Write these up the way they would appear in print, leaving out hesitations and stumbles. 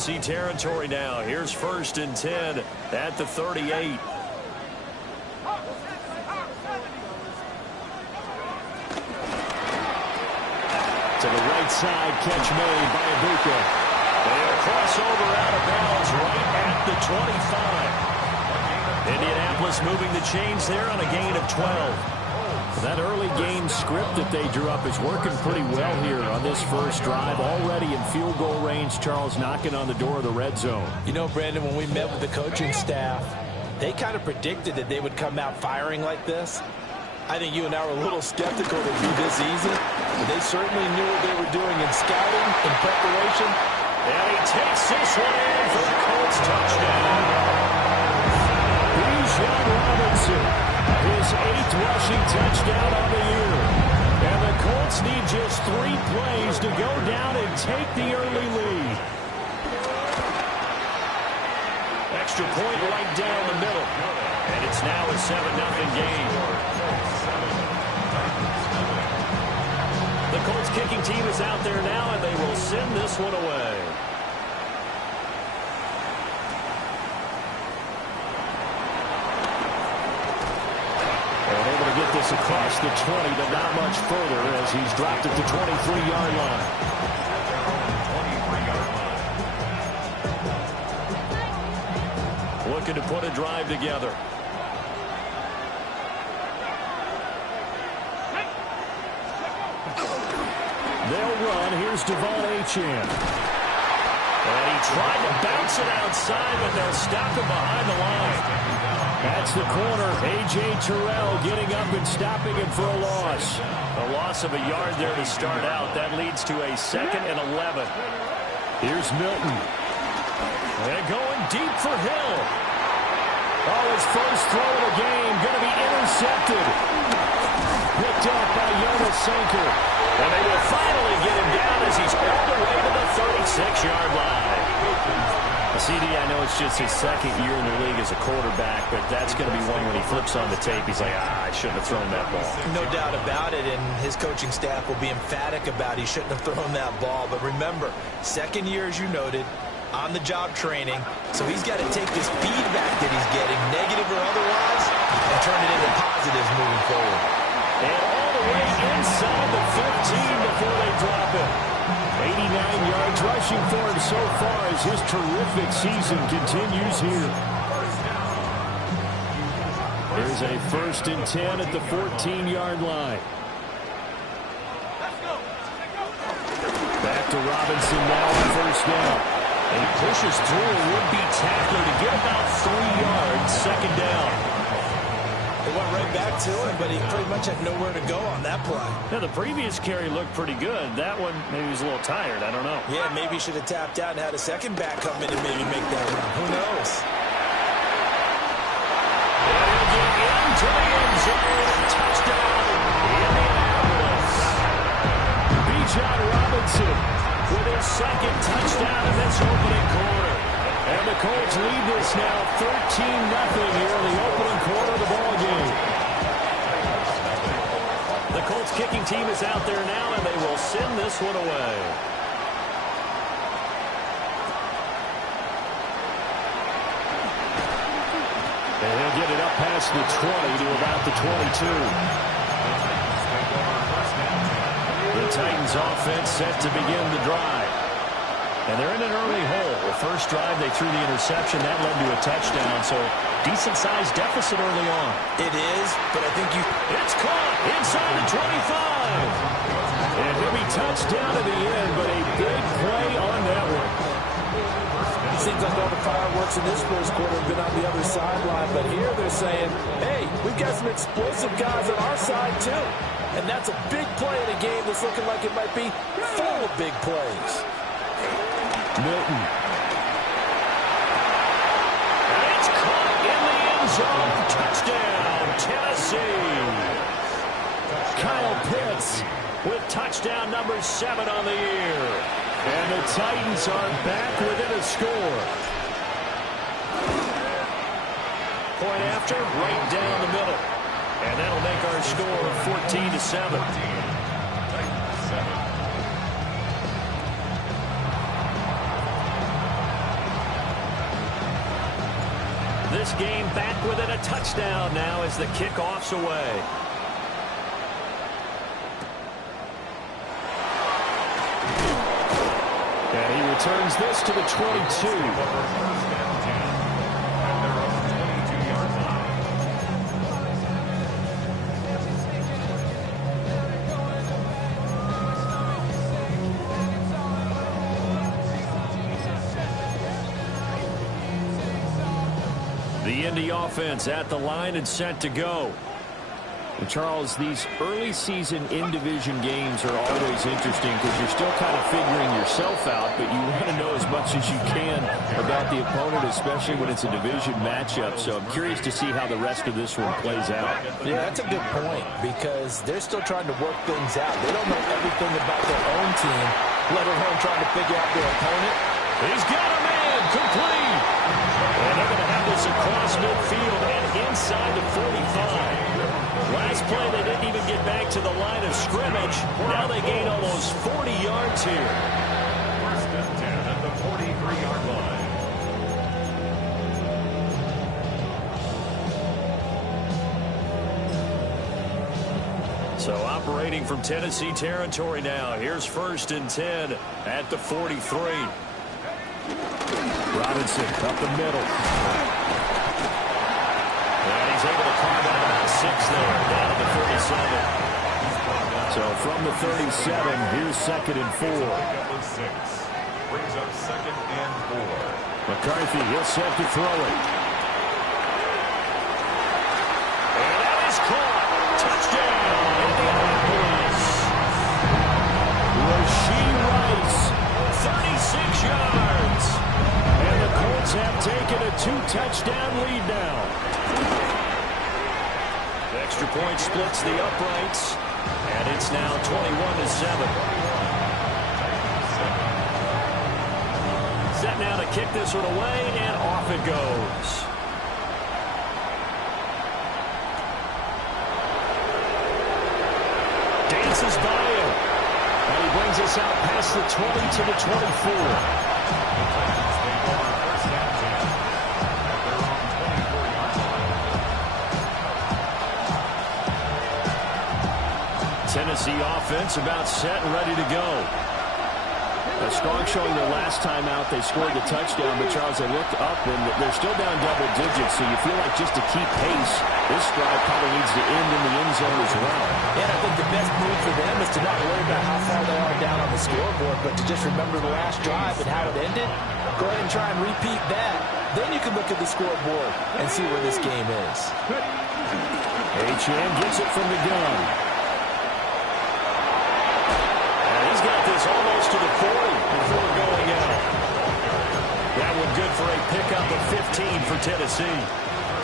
See territory now. Here's 1st and 10 at the 38. To the right side, catch made by Ibuka. They'll cross over out of bounds right at the 25. Indianapolis moving the chains there on a gain of 12. That early game script that they drew up is working pretty well here on this first drive. Already in field goal range, Charles knocking on the door of the red zone. You know, Brandon, when we met with the coaching staff, they kind of predicted that they would come out firing like this. I think you and I were a little skeptical that it'd be this easy, but they certainly knew what they were doing in scouting, in preparation. And he takes this one in for the Colts touchdown. Bijan Robinson, his 8th rushing touchdown on the year. And the Colts need just 3 plays to go down and take the early lead. Extra point right down the middle. And it's now a 7-0 game. The Colts kicking team is out there now, and they will send this one away. And able to get this across the 20, but not much further as he's dropped at the 23-yard line. Looking to put a drive together. They'll run. Here's Devon Achane. And he tried to bounce it outside, but they'll stop him behind the line. That's the corner. A.J. Terrell getting up and stopping him for a loss. A loss of a yard there to start out. That leads to a 2nd and 11. Here's Milton. And going deep for Hill. Oh, his first throw of the game going to be intercepted. Picked up by Jonas Sanker. And they will finally get him down as he's all the way to the 36-yard line. CD, I know it's just his 2nd year in the league as a quarterback, but that's going to be one when he flips on the tape. He's like, I shouldn't have thrown that ball. No doubt about it, and his coaching staff will be emphatic about he shouldn't have thrown that ball. But remember, 2nd year, as you noted, on-the-job training, so he's got to take this feedback that he's getting, negative or otherwise, and turn it into positives moving forward. And all the way inside the 15 before they drop it. 89 yards rushing for him so far as his terrific season continues here. Here's a 1st and 10 at the 14-yard line. Back to Robinson now on 1st down. And he pushes through a would-be tackler to get about 3 yards, 2nd down. They went right back to him, but he pretty much had nowhere to go on that play. Yeah, the previous carry looked pretty good. That one, maybe he was a little tired. I don't know. Yeah, maybe he should have tapped out and had a second back come in and maybe make that run. Who knows? And he'll get into the end zone. Touchdown, Indianapolis. Bijan Robinson with his 2nd touchdown in this opening quarter. And the Colts lead this now 13-0 here in the opening quarter of the ball game. The Colts kicking team is out there now, and they will send this one away. And he'll get it up past the 20 to about the 22. The Titans offense set to begin the drive. And they're in an early hole. The first drive, they threw the interception. That led to a touchdown, so decent-sized deficit early on. It is, but I think It's caught inside the 25. And he'll be touched down at the end, but a big play on that one. It seems like all the fireworks in this first quarter have been on the other sideline, but here they're saying, hey, we've got some explosive guys on our side too. And that's a big play in a game that's looking like it might be full of big plays. Milton. And it's caught in the end zone. Touchdown, Tennessee. Kyle Pitts with touchdown number 7 on the year. And the Titans are back within a score. Point after, right down the middle. And that'll make our score 14-7. This game back within a touchdown now as the kickoff's away. And he returns this to the 22. The Indy offense at the line and set to go. And Charles, these early season in-division games are always interesting because you're still kind of figuring yourself out, but you want to know as much as you can about the opponent, especially when it's a division matchup. So I'm curious to see how the rest of this one plays out. Yeah, that's a good point because they're still trying to work things out. They don't know everything about their own team, let alone trying to figure out their opponent. He's got a man complete. And they're going to have this across midfield and inside the 45. Last play, they didn't even get back to the line of scrimmage. Now they gain almost 40 yards here. First and 10 at the 43-yard line. So operating from Tennessee territory now. Here's first and 10 at the 43. Robinson up the middle. And he's able to carve out about 6 there, down to the 37. So from the 37, here's second and 4. Brings up second and 4. McCarthy, he'll set to throw it. And that is caught. Touchdown, Indianapolis. Rashee Rice. 36 yards. And the Colts have taken a 2-touchdown lead now. The extra point splits the uprights, and it's now 21-7. Set now to kick this one away, and off it goes. Dances by him, and he brings us out past the 20 to the 24. Tennessee offense about set and ready to go. A strong showing their last time out. They scored the touchdown, but Charles, they looked up, and they're still down double digits, so you feel like just to keep pace, this drive probably needs to end in the end zone as well. And I think the best move for them is to not worry about how far they are down on the scoreboard, but to just remember the last drive and how it ended. Go ahead and try and repeat that. Then you can look at the scoreboard and see where this game is. Achane gets it from the gun. He's got this almost to the 40 before going out. That one good for a pickup of 15 for Tennessee.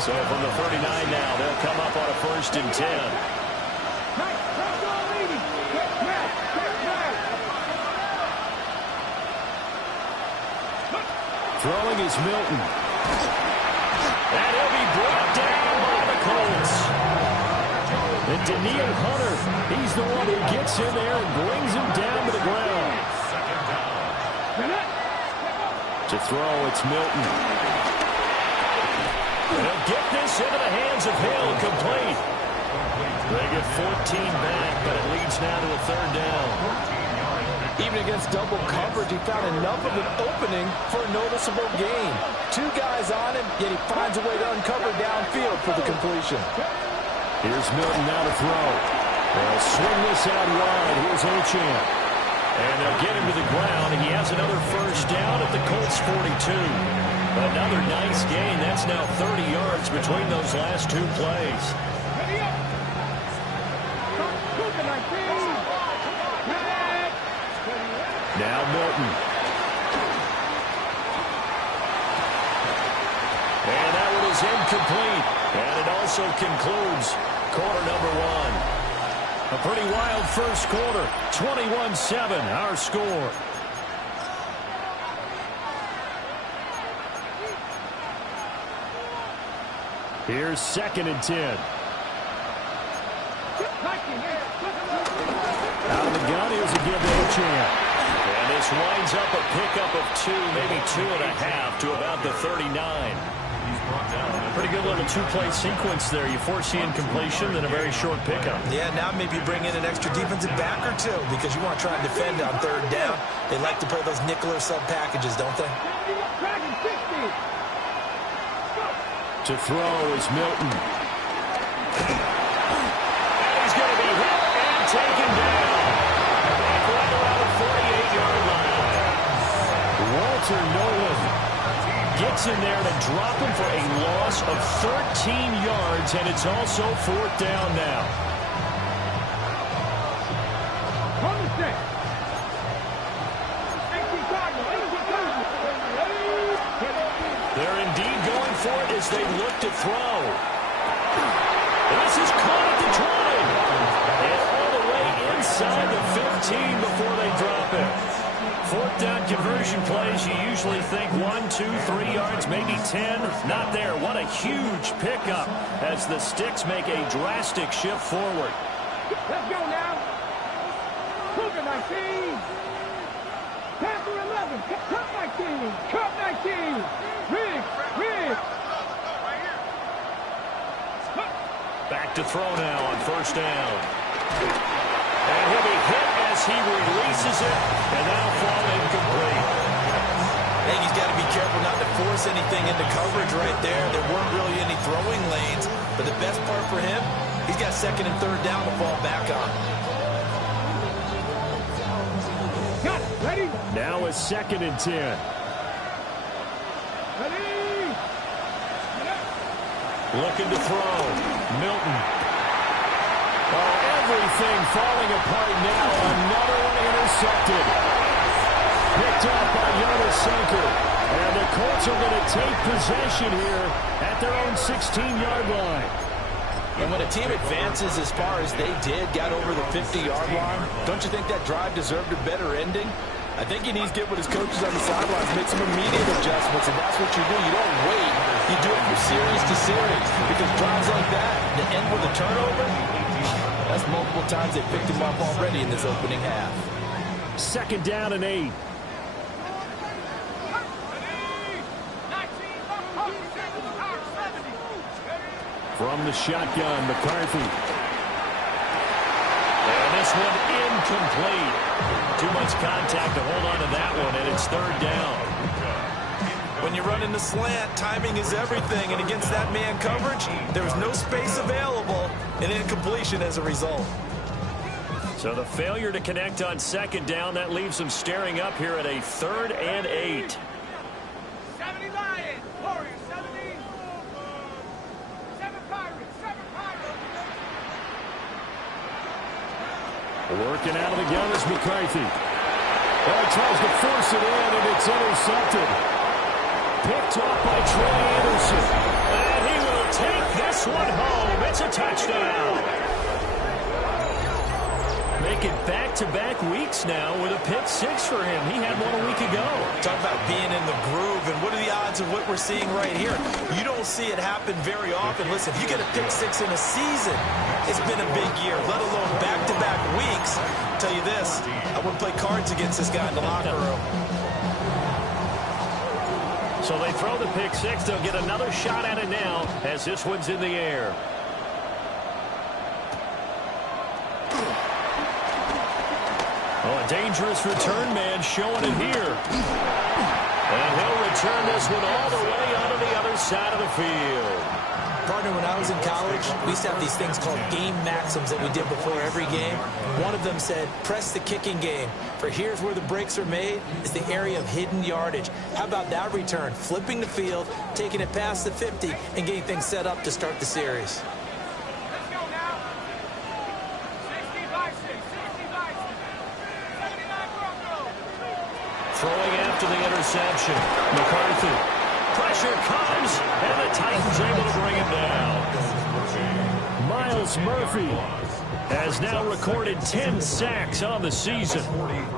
So from the 39 now, they'll come up on a first and 10. Throwing is Milton. And he'll be brought down by the Colts. And Daniil Hunter, he's the one who gets in there and brings him down to the ground. To throw, it's Milton. They'll get this into the hands of Hill, complete. They get 14 back, but it leads now to a third down. Even against double coverage, he found enough of an opening for a noticeable gain. 2 guys on him, yet he finds a way to uncover downfield for the completion. Here's Milton now to throw. They'll swing this out wide. Here's Achane. And they'll get him to the ground. He has another first down at the Colts 42. Another nice gain. That's now 30 yards between those last 2 plays. Now Milton. And that one is incomplete. And it also concludes quarter number 1. A pretty wild first quarter. 21-7, our score. Here's second and 10. Out of the gun, here's a give to Achane. And this winds up a pickup of 2, maybe 2.5 to about the 39. brought down. Pretty good little two-play sequence there. You force the incompletion, then a very short pickup. Yeah, now maybe bring in an extra defensive back or two because you want to try and defend on third down. They like to play those nickel or sub packages, don't they? To throw is Milton. And he's going to be hit and taken down. Right around the 48-yard line. Walter Nolan Gets in there to drop him for a loss of 13 yards, and it's also fourth down now. They're indeed going for it as they look to throw. This is caught at the 20. And all the way inside the 15 before they drop it. Fourth down conversion plays, you usually think 1, 2, 3 yards, maybe 10. Not there. What a huge pickup as the Sticks make a drastic shift forward. Let's go now. Cougar 19. Panther 11. Cup 19. Cup 19. Riggs. Back to throw now on first down. And he'll be hit as he releases it, and that'll fall incomplete. I think he's got to be careful not to force anything into coverage right there. There weren't really any throwing lanes, but the best part for him, he's got second and third down to fall back on. Got it. Ready? now is 2nd and 10. Ready? Looking to throw. Milton. Oh, everything falling apart now. Another one intercepted. Picked up by Jonas Sanker. And the Colts are going to take possession here at their own 16-yard line. And when a team advances as far as they did, got over the 50-yard line, don't you think that drive deserved a better ending? I think he needs to get with his coaches on the sidelines, make some immediate adjustments, and that's what you do. You don't wait. You do it from series to series, because drives like that, to end with a turnover, that's multiple times they picked him up already in this opening half. 2nd down and 8. From the shotgun, McCarthy. And this one incomplete. Too much contact to hold on to that one, and it's third down. When you run in the slant, timing is everything, and against that man coverage, there's no space available, and incompletion as a result. So the failure to connect on 2nd down, that leaves them staring up here at a 3rd and 8. 70 Lions. Warriors 70. 7 Pirates. 7 Pirates. Working out of the gun is McCarthy. Oh, he tries to force it in, and it's intercepted. Picked off by Troy Anderson. And he will take this one home. It's a touchdown. Make it back-to-back weeks now with a pick 6 for him. He had one a week ago. Talk about being in the groove, and what are the odds of what we're seeing right here? You don't see it happen very often. Listen, if you get a pick 6 in a season, it's been a big year, let alone back-to-back weeks. I'll tell you this, I wouldn't play cards against this guy in the locker room. So they throw the pick 6. They'll get another shot at it now as this one's in the air. Oh, a dangerous return man showing it here. And he'll return this one all the way onto the other side of the field. Partner, when I was in college, we used to have these things called game maxims that we did before every game. One of them said, press the kicking game. For here's where the breaks are made, is the area of hidden yardage. How about that return? Flipping the field, taking it past the 50, and getting things set up to start the series. Let's go now. 60 by 6. 60 by 6. 79 Broncos. Throwing after the interception. McCarthy. Pressure comes, and the Titans able to bring him down. Miles Murphy has now recorded 10 sacks on the season.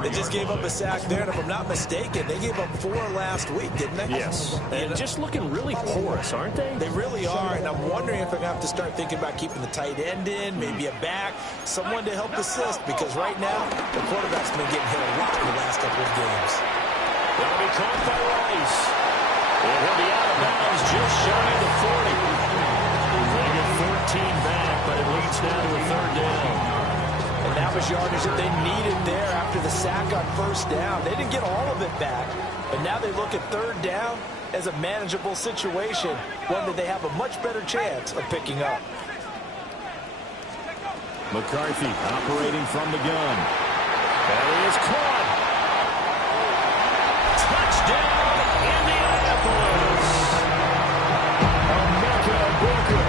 They just gave up a sack there, and if I'm not mistaken, they gave up 4 last week, didn't they? Yes. And just looking really porous, aren't they? They really are, and I'm wondering if they're going to have to start thinking about keeping the tight end in, maybe a back, someone to help assist, because right now, the quarterback's been getting hit a lot in the last couple of games. That'll be caught by Rice. And he'll be out of bounds just shy of the back, but it leads now to a third down. And that was yardage that they needed there after the sack on first down. They didn't get all of it back, but now they look at third down as a manageable situation, one that they have a much better chance of picking up. McCarthy operating from the gun. That is caught. Touchdown, Indianapolis. Emeka Booker,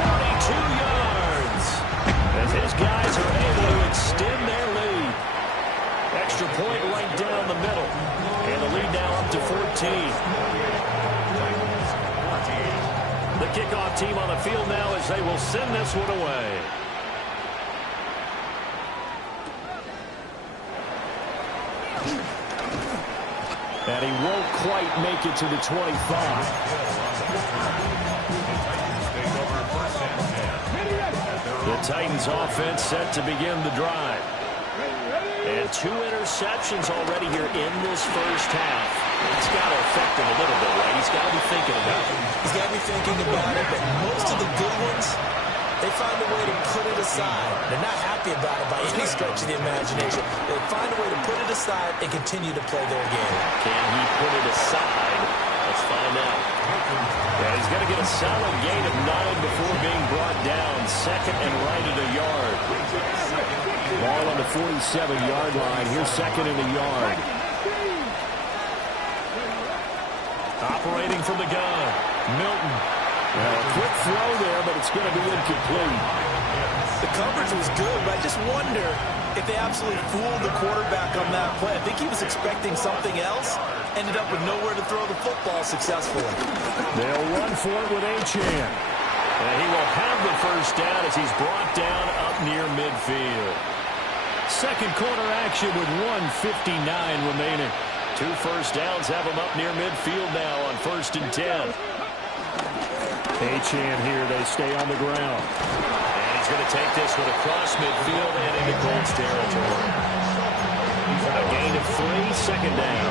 42 yards. As his guys are able to extend their lead. Extra point right down the middle. And the lead now up to 14. The kickoff team on the field now as they will send this one away. And he won't quite make it to the 25. The Titans offense set to begin the drive. And 2 interceptions already here in this first half. It's got to affect him a little bit, right? He's got to be thinking about it. He's got to be thinking about it, but most of the good ones, they find a way to put it aside. They're not happy about it by any stretch of the imagination. They find a way to put it aside and continue to play their game. Can he put it aside? Let's find out. Yeah, he's going to get a solid gain of 9 before being brought down. Second and right at a yard. Ball on the 47-yard line. Here's second and a yard. Operating from the gun, Milton. Well, a quick throw there, but it's going to be incomplete. The coverage was good, but I just wonder if they absolutely fooled the quarterback on that play. I think he was expecting something else. Ended up with nowhere to throw the football successfully. They'll run for it with Achane. And he will have the first down as he's brought down up near midfield. Second quarter action with 1:59 remaining. 2 first downs have him up near midfield now on 1st and 10. Achane here, they stay on the ground. And he's going to take this one across midfield and into Colts territory. A gain of 3, second down.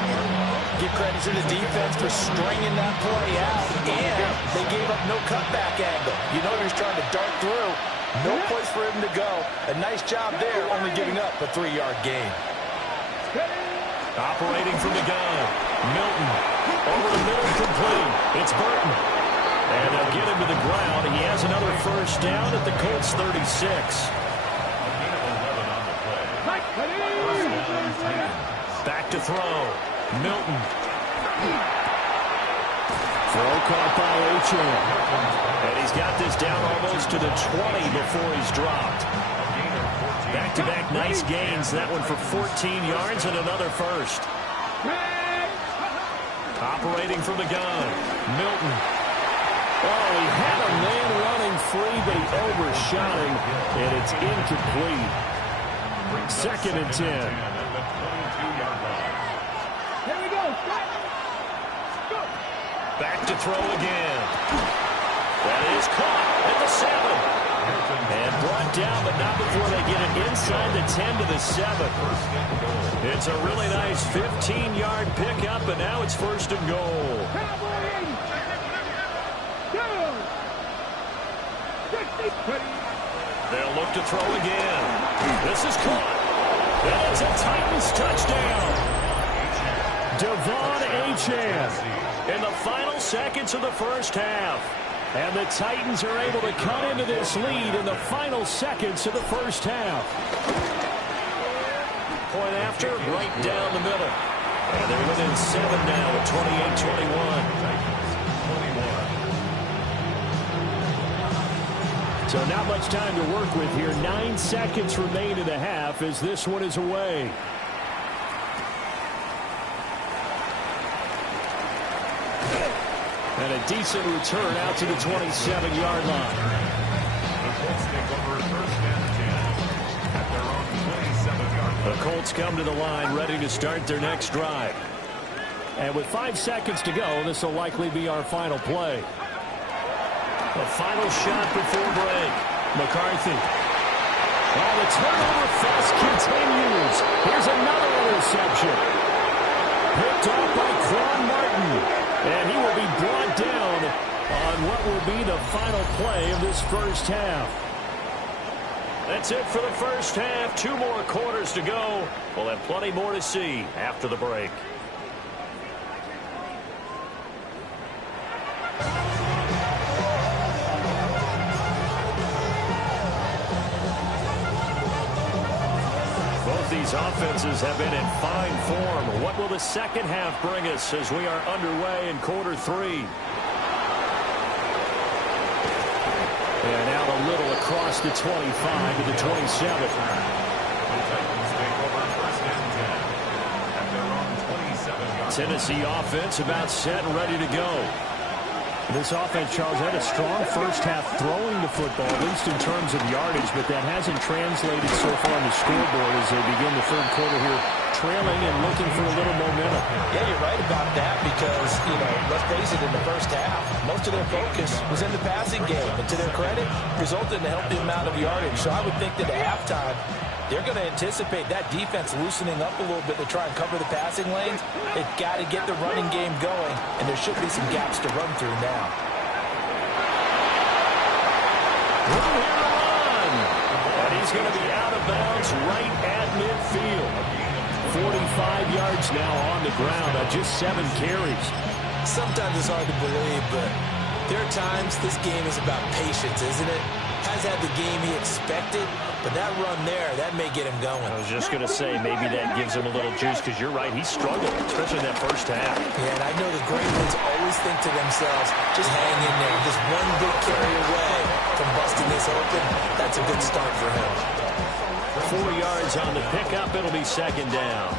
Give credit to the defense for stringing that play out, and they gave up no cutback angle. You know he was trying to dart through. No place for him to go. A nice job there, only giving up a 3-yard gain. Operating from the gun, Milton. Over the middle, complete. It's Burton. And they'll get him to the ground. He has another first down at the Colts 36. Back to throw. Milton. Throw caught by Achane. And he's got this down almost to the 20 before he's dropped. Back-to-back nice gains. That one for 14 yards and another first. Operating from the gun, Milton. Oh, he had a man running free, but he overshot him, and it's incomplete. Second and 10. Here we go. Back to throw again. That is caught at the 7. And brought down, but not before they get it inside the 10 to the 7. It's a really nice 15-yard pickup, and now it's 1st and goal. They'll look to throw again. This is caught. And it's a Titans touchdown. Devon Achane In the final seconds of the first half. And the Titans are able to cut into this lead in the final seconds of the first half. Point after, right down the middle. And they're within 7 now at 28-21. So not much time to work with here. 9 seconds remain in the half as this one is away. And a decent return out to the 27-yard line. The Colts come to the line ready to start their next drive. And with 5 seconds to go, this will likely be our final play. The final shot before break. McCarthy. Oh, the turnover fest continues. Here's another interception. Picked off by Quan Martin. And he will be brought down on and what will be the final play of this first half. That's it for the first half. 2 more quarters to go. We'll have plenty more to see after the break. Both these offenses have been in fine form. What will the second half bring us as we are underway in quarter 3? And out a little across the 25 to the 27. The Titans take over first and 10 at their own 27-yard. Tennessee offense about set and ready to go. This offense, Charles, had a strong first half throwing the football, at least in terms of yardage, but that hasn't translated so far on the scoreboard as they begin the third quarter here, trailing and looking for a little momentum. Yeah, you're right about that because, let's face it, in the first half, most of their focus was in the passing game. And to their credit, resulted in a healthy amount of yardage. So I would think that at halftime, they're going to anticipate that defense loosening up a little bit to try and cover the passing lanes. They've got to get the running game going, and there should be some gaps to run through now. Room here to run. And he's going to be out of bounds right at midfield. 45 yards now on the ground on just 7 carries. Sometimes it's hard to believe, but there are times this game is about patience, isn't it? Has had the game he expected, but that run there, that may get him going. I was just going to say, maybe that gives him a little juice, because you're right, he struggled, especially in that first half. Yeah, and I know the great ones always think to themselves, just hang in there, just one big carry away from busting this open. That's a good start for him. 4 yards on the pickup, it'll be second down.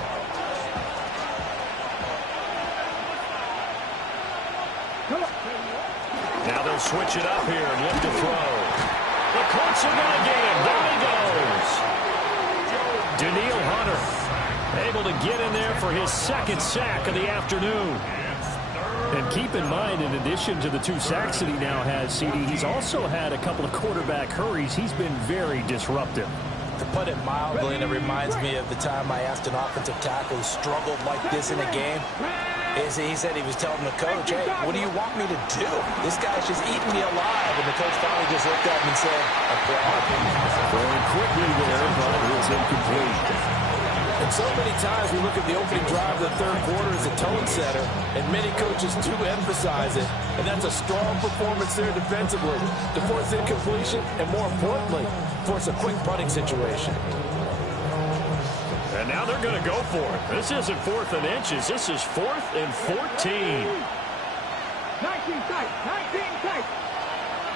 Now they'll switch it up here and look to throw. The Colts are going to get him. There he goes. Danielle Hunter able to get in there for his second sack of the afternoon. And keep in mind, in addition to the 2 sacks that he now has, CD, he's also had a couple of quarterback hurries. He's been very disruptive. To put it mildly, and it reminds me of the time I asked an offensive tackle who struggled like this in a game. He said he was telling the coach, hey, what do you want me to do? This guy's just eating me alive. And the coach finally just looked at him and said, Going quickly there, but it's incomplete. And so many times we look at the opening drive of the third quarter as a tone setter, and many coaches do emphasize it. And that's a strong performance there defensively to force incompletion and, more importantly, force a quick punting situation. And now they're going to go for it. This isn't 4th and inches. This is 4th and 14. 19 tight. 19 tight.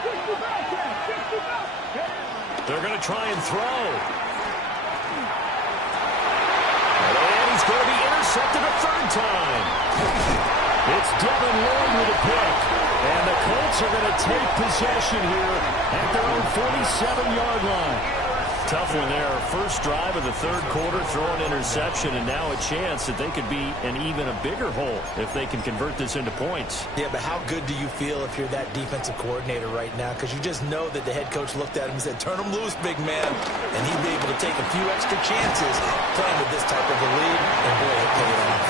65 10. 65. They're going to try and throw. And he's going to be intercepted a third time. It's Devin Lloyd with a pick. And the Colts are going to take possession here at their own 47-yard line. Tough one there. First drive of the third quarter, throw an interception, and now a chance that they could be in even a bigger hole if they can convert this into points. Yeah, but how good do you feel if you're that defensive coordinator right now? Because you just know that the head coach looked at him and said, turn him loose, big man. And he'd be able to take a few extra chances playing with this type of a lead, and boy, it paid off.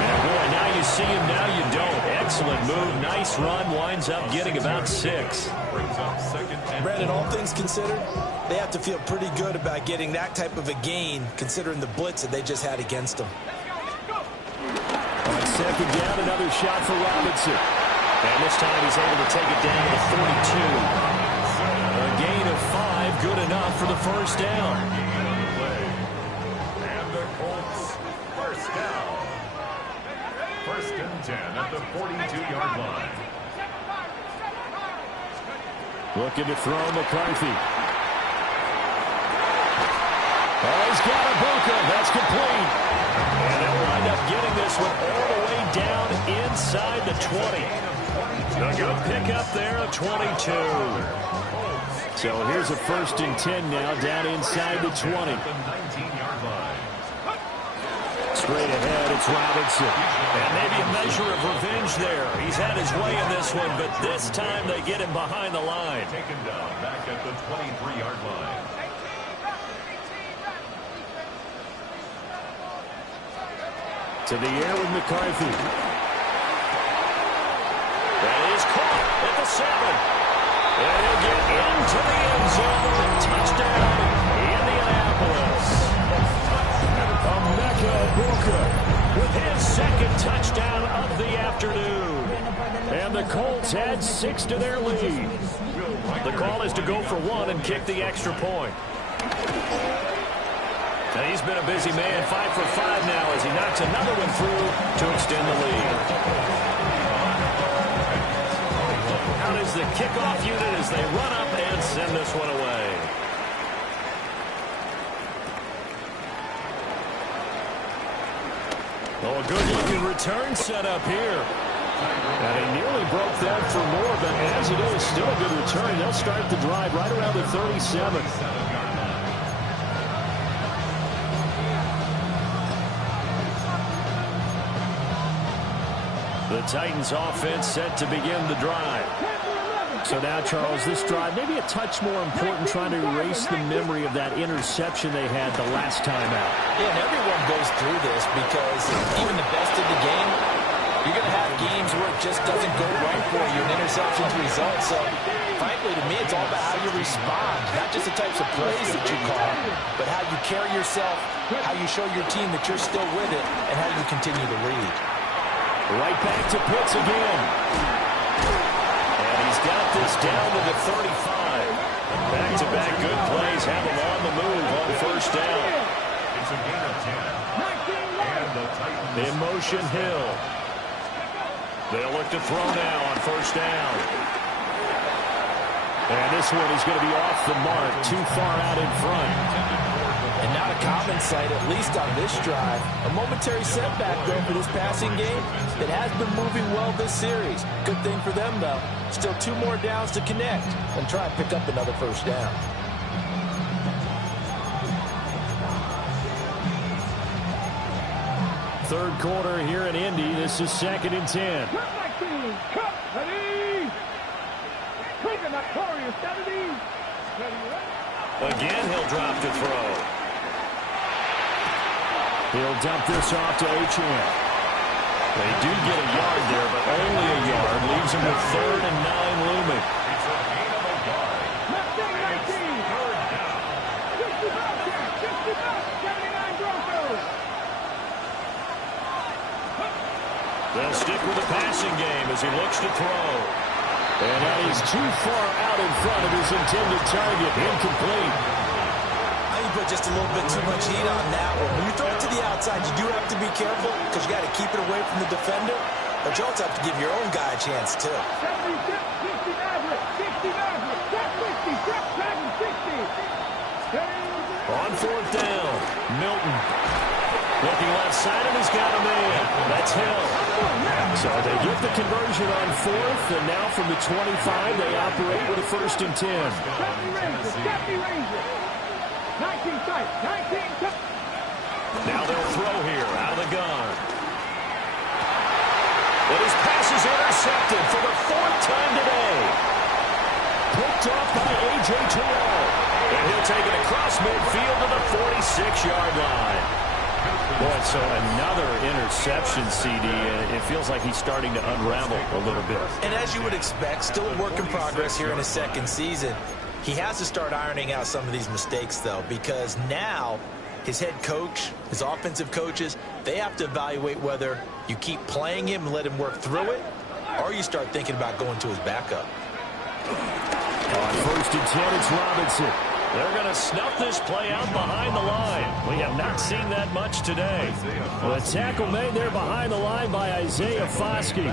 And boy, now you see him, now you don't. Excellent move, nice run, winds up getting about 6. Brings up second and Brandon, all things considered, they have to feel pretty good about getting that type of a gain, considering the blitz that they just had against them. On second down, another shot for Robinson. And this time he's able to take it down to the 42. A gain of 5, good enough for the first down. And the Colts first down. First and 10 at the 42-yard line. Looking to throw McCarthy. Oh, he's got Ibuka. That's complete. And they'll wind up getting this one all the way down inside the 20. A good pickup there, a 22. So here's a 1st and 10 now, down inside the 20. The 19-yard line. Straight ahead, it's Robinson. And maybe a measure of revenge there. He's had his way in this one, but this time they get him behind the line. Taken down back at the 23-yard line. To the air with McCarthy. That is caught at the 7. And he'll get into the end zone. Touchdown, Indianapolis. Emeka Egbuka with his second touchdown of the afternoon. And the Colts add 6 to their lead. The call is to go for 1 and kick the extra point. Now he's been a busy man, 5 for 5 now as he knocks another one through to extend the lead. Out is the kickoff unit as they run up and send this one away. Oh, a good-looking return set up here. And he nearly broke that for more, but as it is, still a good return. They'll start the drive right around the 37. The Titans offense set to begin the drive. So now, Charles, this drive maybe a touch more important, trying to erase the memory of that interception they had the last time out. Yeah, and everyone goes through this because even the best of the game, you're going to have games where it just doesn't go right for you, and interceptions result. So, frankly, to me, it's all about how you respond, not just the types of plays that you call, but how you carry yourself, how you show your team that you're still with it, and how you continue to lead. Right back to Pitts again. And he's got this down to the 35. Back-to-back good plays have him on the move on first down. It's a gain of 10. And the Titans. In motion, Hill. They'll look to throw now on first down. And this one is going to be off the mark, too far out in front. And not a common sight, at least on this drive. A momentary setback, though, for this passing game that has been moving well this series. Good thing for them, though. Still 2 more downs to connect and try and pick up another first down. Third quarter here in Indy. This is 2nd and 10. Again, he'll drop to throw. He'll dump this off to Achane. They do get a yard there, but only a yard. Leaves him with 3rd and 9 looming. It's a gain of a yard. It's 3rd down. They'll stick with the passing game as he looks to throw. And that is too far out in front of his intended target. Incomplete. I think you put just a little bit too much heat on that one. When you throw it to the outside, you do have to be careful because you got to keep it away from the defender. But you also have to give your own guy a chance, too. On 4th down, Milton. Looking left side, and he's got a man. That's Hill. So they get the conversion on 4th, and now from the 25, they operate with a 1st and 10. Now they'll throw here, out of the gun. But his pass is intercepted for the 4th time today. Picked off by A.J. Terrell. And he'll take it across midfield to the 46-yard line. Boy, so another interception, CD. It feels like he's starting to unravel a little bit. And as you would expect, still a work in progress here in his 2nd season. He has to start ironing out some of these mistakes, though, because now his head coach, his offensive coaches, they have to evaluate whether you keep playing him and let him work through it, or you start thinking about going to his backup. On 1st and 10, it's Robinson. They're going to snuff this play out behind the line. We have not seen that much today. The tackle made there behind the line by Isaiah Foskey.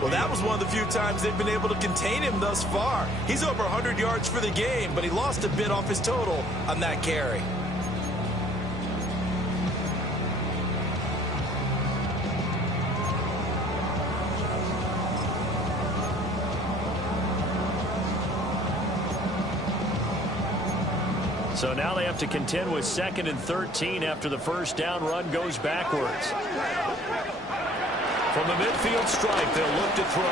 Well, that was one of the few times they've been able to contain him thus far. He's over 100 yards for the game, but he lost a bit off his total on that carry. So now they have to contend with 2nd and 13 after the first down run goes backwards. From the midfield stripe, they'll look to throw.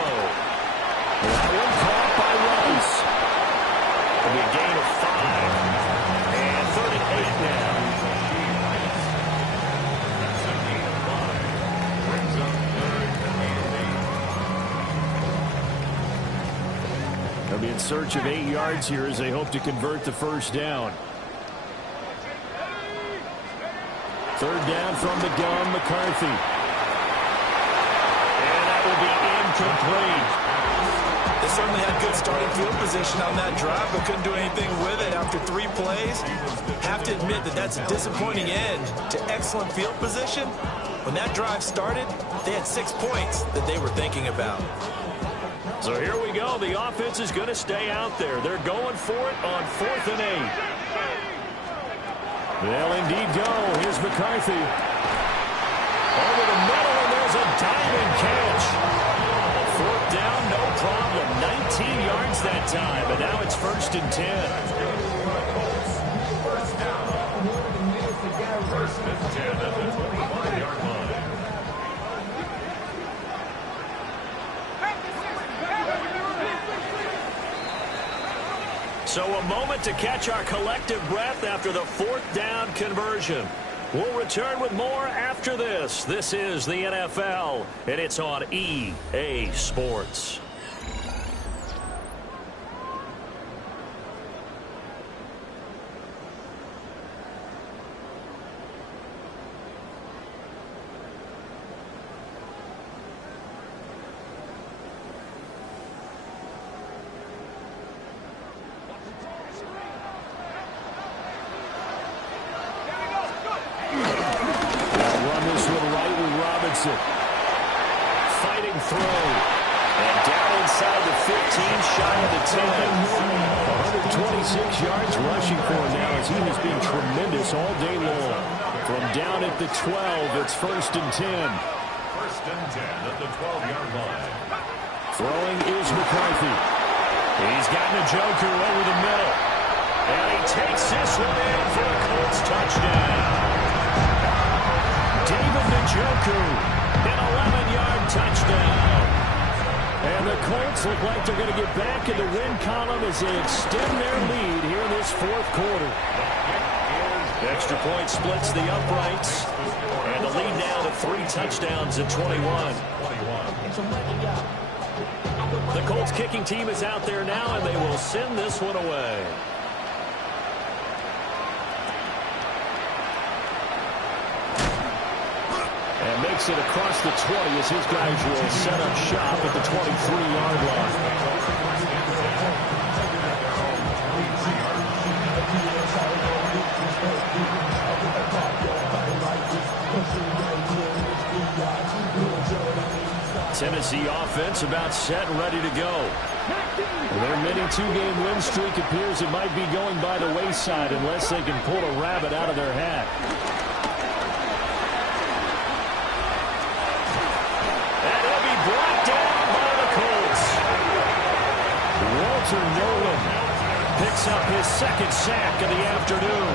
That one caught by Rice. It'll be a gain of 5. And 3rd and 8 now. That's a gain of 5. Brings up 3rd and 8. They'll be in search of 8 yards here as they hope to convert the first down. Third down from the gun, McCarthy. And that will be incomplete. They certainly had good starting field position on that drive, but couldn't do anything with it after 3 plays. Have to admit that that's a disappointing end to excellent field position. When that drive started, they had 6 points that they were thinking about. So here we go. The offense is going to stay out there. They're going for it on 4th and 8. They'll indeed go. Here's McCarthy. Over the middle, and there's a diving catch. 4th down, no problem. 19 yards that time, and now it's 1st and 10. First down. First and 10 at the 25-yard line. So a moment to catch our collective breath after the 4th down conversion. We'll return with more after this. This is the NFL, and it's on EA Sports. Fighting through. And down inside the 15, shy of the 10. 126 yards rushing for him now as he has been tremendous all day long. From down at the 12, it's 1st and 10. 1st and 10 at the 12-yard line. Throwing is McCarthy. He's got Njoku over the middle. And he takes this one in for a Colts touchdown. David Njoku, an 11-yard touchdown. And the Colts look like they're going to get back in the win column as they extend their lead here in this 4th quarter. Extra point splits the uprights. And the lead now to 3 touchdowns at 21. The Colts kicking team is out there now, and they will send this one away. And makes it across the 20 as his guys will set up shop at the 23-yard line. Tennessee offense about set and ready to go. Their mini 2-game win streak appears it might be going by the wayside unless they can pull a rabbit out of their hat. Walter Nolan picks up his 2nd sack of the afternoon.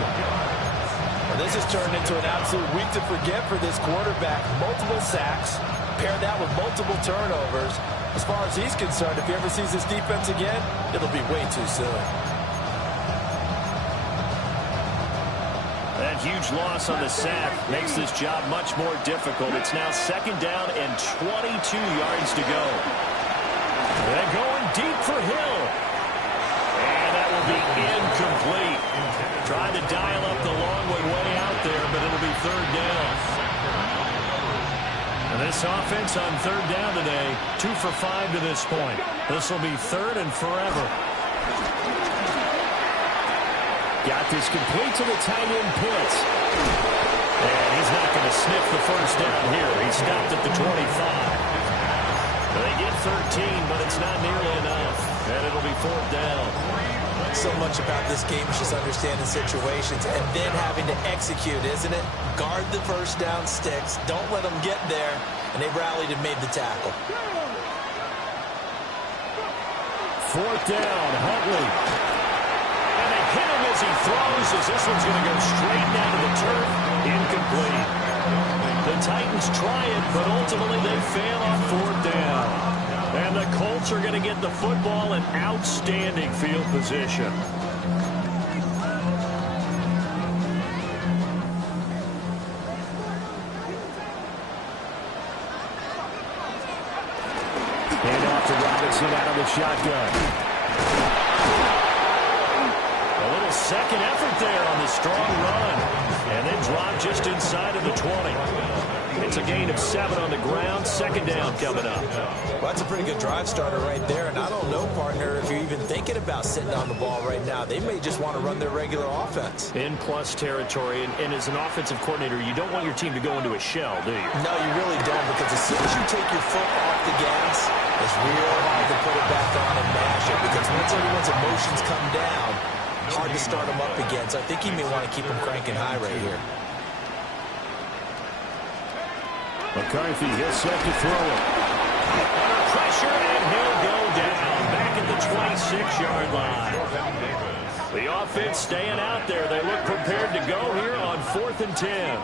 Well, this has turned into an absolute week to forget for this quarterback. Multiple sacks, pair that with multiple turnovers. As far as he's concerned, if he ever sees this defense again, it'll be way too soon. That huge loss on the sack makes this job much more difficult. It's now 2nd down and 22 yards to go. They're going deep for Hill. And that will be incomplete. Trying to dial up the long one way out there, but it'll be 3rd down. And this offense on 3rd down today, 2 for 5 to this point. This will be 3rd and forever. Got this complete to the tight end Pitts. And he's not going to sniff the first down here. He stopped at the 25. They get 13, but it's not nearly enough. And it'll be 4th down. So much about this game is just understanding situations and then having to execute, isn't it? Guard the first down sticks. Don't let them get there. And they rallied and made the tackle. 4th down, Huntley. And they hit him as he throws, as this one's going to go straight down to the turf. Incomplete. The Titans try it, but ultimately they fail on 4th down. And the Colts are going to get the football in outstanding field position. Hand off to Robinson out of the shotgun. A little second effort there on the strong run. And then drop just inside of the 20. It's a gain of 7 on the ground. Second down coming up. Well, that's a pretty good drive starter right there. And I don't know, partner, if you're even thinking about sitting on the ball right now. They may just want to run their regular offense. In plus territory. And as an offensive coordinator, you don't want your team to go into a shell, do you? No, you really don't, because as soon as you take your foot off the gas, it's real hard to put it back on and mash it, because once everyone's emotions come down, hard to start them up again. So I think you may want to keep them cranking high right here. McCarthy, he'll set to throw it. Under pressure, and he'll go down back at the 26-yard line. The offense staying out there. They look prepared to go here on 4th and 10.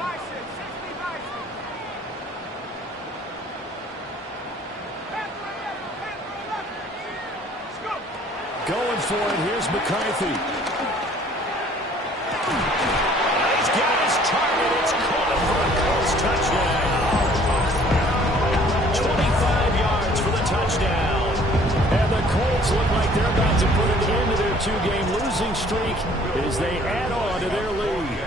Going for it. Here's McCarthy. He's got his target. It's caught for a Colts touchdown. 25 yards for the touchdown. And the Colts look like they're about to put an end to their 2-game losing streak as they add on to their lead.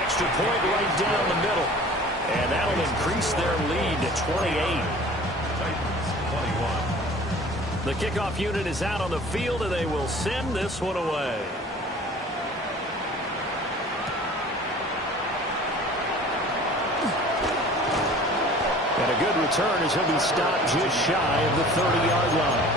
Extra point right down the middle. And that'll increase their lead to 28. The kickoff unit is out on the field, and they will send this one away. And a good return as he'll be stopped just shy of the 30-yard line.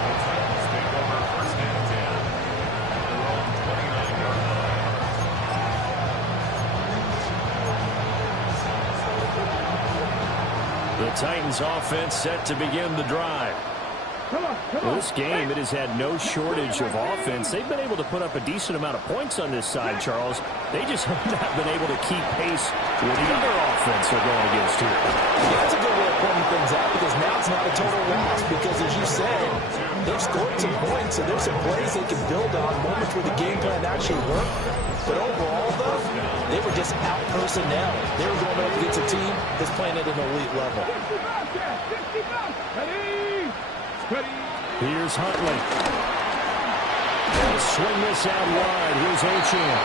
The Titans offense set to begin the drive. Well, this game, it has had no shortage of offense. They've been able to put up a decent amount of points on this side, Charles. They just have not been able to keep pace with the other offense they're going against here. Yeah, that's a good way of pointing things out, because now it's not a total loss, because as you said, they've scored some points, so there's some plays they can build on, moments where the game plan actually worked. But overall, though, they were just out personnel. They were going up against a team that's playing at an elite level. Here's Huntley. They'll swing this out wide. Here's Ochan.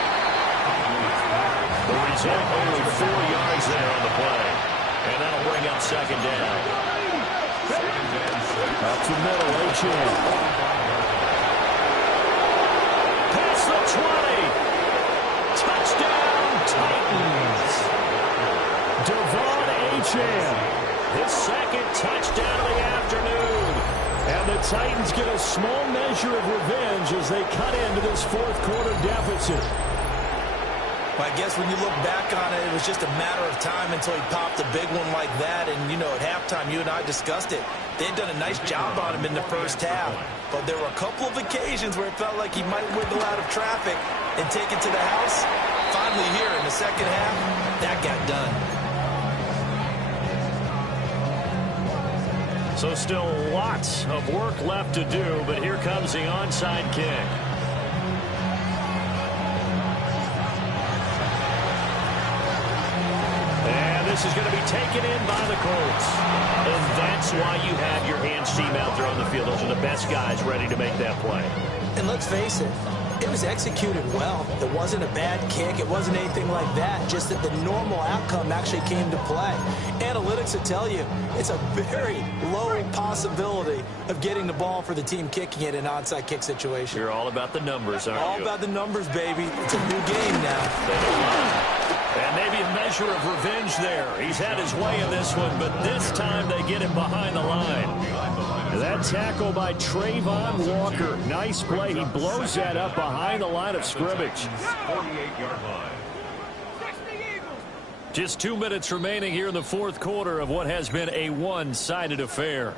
The result, only 4 yards there on the play. And that'll bring up second down. Up to middle, Ochan. Past the 20. Touchdown, Titans. Devon Ochan. His second touchdown of the afternoon. And the Titans get a small measure of revenge as they cut into this fourth-quarter deficit. Well, I guess when you look back on it, it was just a matter of time until he popped a big one like that. And, you know, at halftime, you and I discussed it. They had done a nice job on him in the first half. But there were a couple of occasions where it felt like he might wiggle out of traffic and take it to the house. Finally here in the second half, that got done. So still lots of work left to do, but here comes the onside kick. And this is going to be taken in by the Colts. And that's why you have your hands team out there on the field. Those are the best guys ready to make that play. And let's face it, it was executed well. It wasn't a bad kick. It wasn't anything like that. Just that the normal outcome actually came to play. Analytics will tell you it's a very low possibility of getting the ball for the team kicking it in an onside kick situation. You're all about the numbers, aren't you? All about the numbers, baby. It's a new game now. And maybe a measure of revenge there. He's had his way in this one, but this time they get him behind the line. That tackle by Trayvon Walker. Nice play. He blows that up behind the line of scrimmage. 48-yard line. Just 2 minutes remaining here in the fourth quarter of what has been a one-sided affair.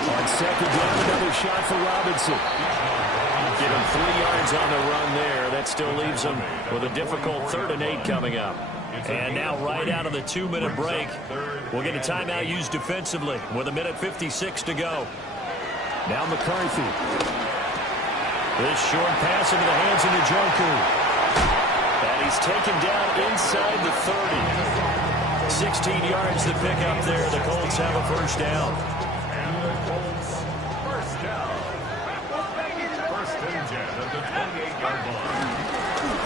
On second down, another shot for Robinson. Give him 3 yards on the run there. That still leaves him with a difficult 3rd and 8 coming up. And now right out of the 2-minute break, we'll get a timeout used defensively with 1:56 to go. Now McCarthy. This short pass into the hands of Njoku. And he's taken down inside the 30. 16 yards to pick up there. The Colts have a first down. And the Colts, first down. First and 10 at the 28-yard line.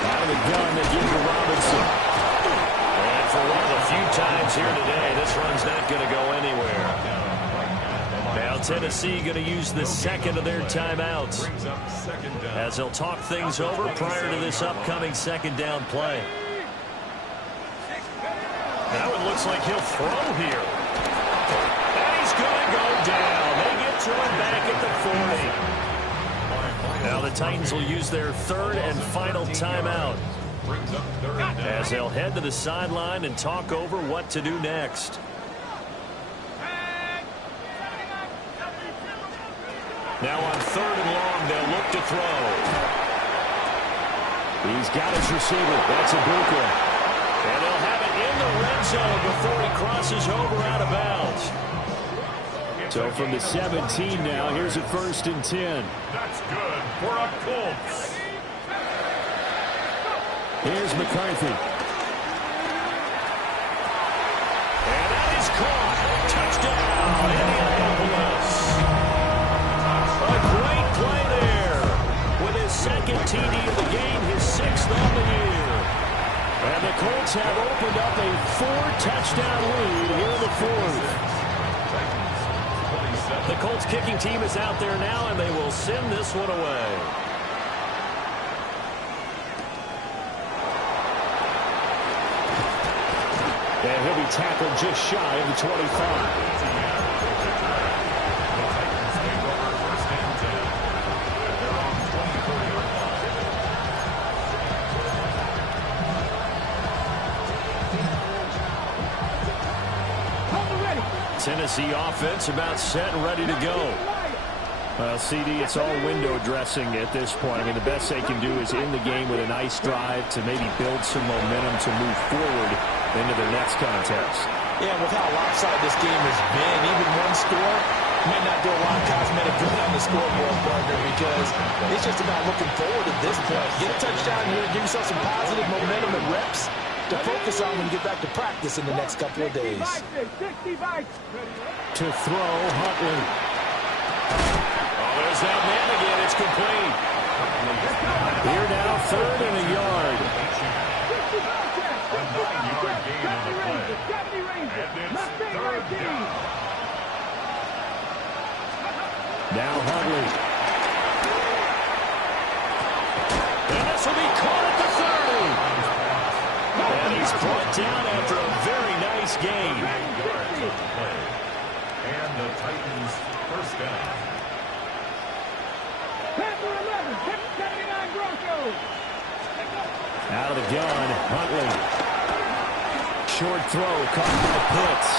Out of the gun, they give to Robinson. And for one of the few times here today, this run's not going to go anywhere. Now Tennessee going to use the second of their timeouts as they'll talk things over prior to this upcoming second down play. Now it looks like he'll throw here. And he's going to go down. They get to him back at the 40. Now the Titans will use their third and final timeout as they'll head to the sideline and talk over what to do next. Now on third and long, they'll look to throw. He's got his receiver. That's Ibuka. And they'll have it in the red zone before he crosses over out of bounds. So from the 17 now, here's a first and 10. That's good for a Colts. Here's McCarthy. And that is caught. Touchdown, Indianapolis. A great play there. With his second TD of the game, his sixth on the year. And the Colts have opened up a 4-touchdown lead here in the fourth. The Colts kicking team is out there now, and they will send this one away. And he'll be tackled just shy of the 25. Tennessee offense about set and ready to go. CD, it's all window dressing at this point. I mean, the best they can do is in the game with a nice drive to maybe build some momentum to move forward into their next contest. Yeah, with how lopsided this game has been, even one score may not do a lot of cosmetic good on the scoreboard, partner, because it's just about looking forward at this point. Get a touchdown here, give yourself some positive momentum and reps to focus on when you get back to practice in the next couple of days. To throw, Huntley. Oh, there's that man again. It's complete. Here now, third and a yard. A 9-yard gain on the play. And it's third down. Now Huntley. And this will be caught at the 30. And he's brought down after a very nice gain. And the Titans first down. Out of the gun, Huntley. Short throw, caught by Pitts.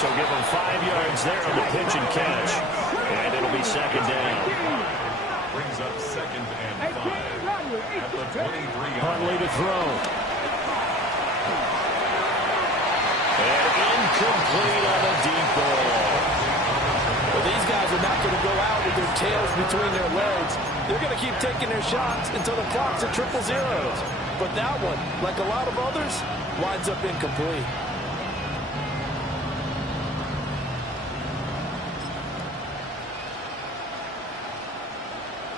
So give him 5 yards there on the pitch and catch. And it'll be second down. Brings up second and 5 at the 23-yard Huntley to throw. And incomplete on a deep ball. Well, these guys are not going to go out with their tails between their legs. They're going to keep taking their shots until the clock's at 000. But that one, like a lot of others, winds up incomplete.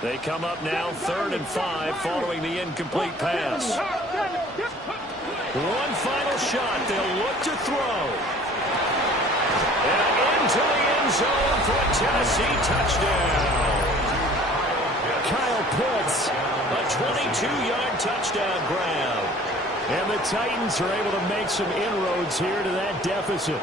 They come up now, 3rd and 5, following the incomplete pass. One final shot. They'll look to throw. And into the end zone for a Tennessee touchdown. Kyle Pitts, a 22-yard touchdown grab. And the Titans are able to make some inroads here to that deficit.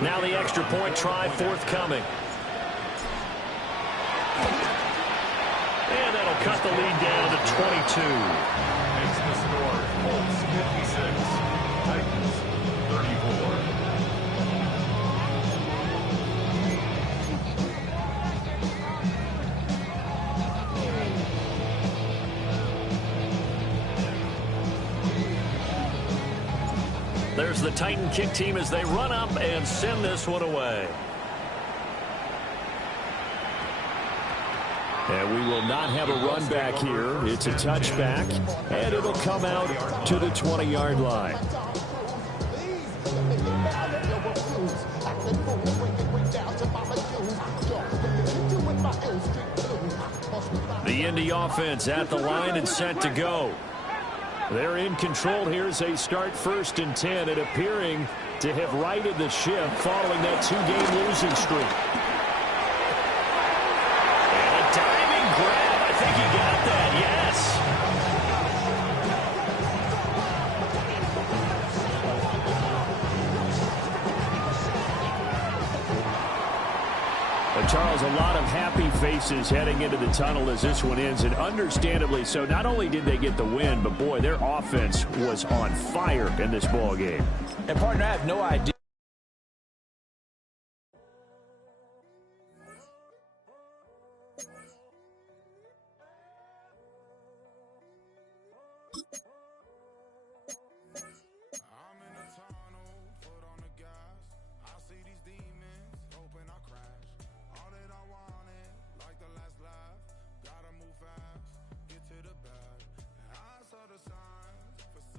Now the extra point try forthcoming. And that'll cut the lead down to 22. Makes the score Colts 56, Titans 34. There's the Titan kick team as they run up and send this one away. And we will not have a run back here. It's a touchback, and it'll come out to the 20-yard line. The Indy offense at the line and set to go. They're in control here as they start 1st and 10 and appearing to have righted the ship following that 2-game losing streak. And a diving grab. I think he got that, yes. Charles, a lot of happy faces heading into the tunnel as this one ends, and understandably so. Not only did they get the win, but boy, their offense was on fire in this ball game. And partner, I have no idea.